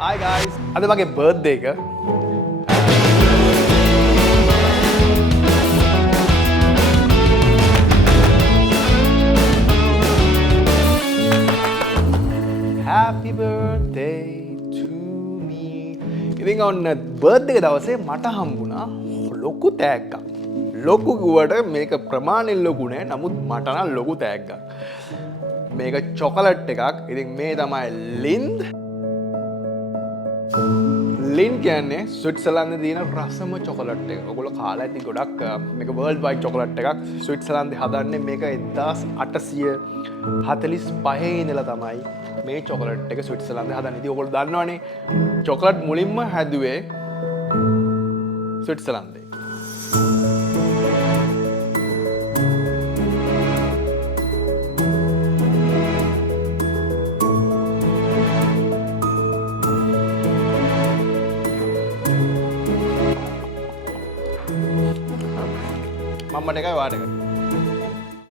Hi guys, අද මගේ birthday එක. Happy birthday to me. ඉතින් ඔන්න බර්ත්ඩේ එක දවසේ මට හම්බුණා ලොකු තෑග්ගක්. ලොකු කිව්වට මේක ප්‍රමාණයෙන් ලොකු නෑ. නමුත් මට නම් ලොකු තෑග්ගක්. මේක චොකලට් එකක්. ඉතින් මේ තමයි ලින්ඩ්. ලින්ඩ් කියන්නේ ස්විට්සර්ලන්තේ තියෙන රසම චොකලට් එක. ඔයගොල්ලෝ කාලා ඇති ගොඩක් මේක වර්ල්ඩ් වයිඩ් චොකලට් එකක්. ස්විට්සර්ලන්තේ හදන්නේ මේක 1845 ඉඳලා තමයි මේ චොකලට් එක ස්විට්සර්ලන්තේ හදන්නේ. ඉතින් ඔයගොල්ලෝ දන්නවනේ චොකලට් මුලින්ම හැදුවේ ස්විට්සර්ලන්තේ. මම්මට එකයි වාට එකයි.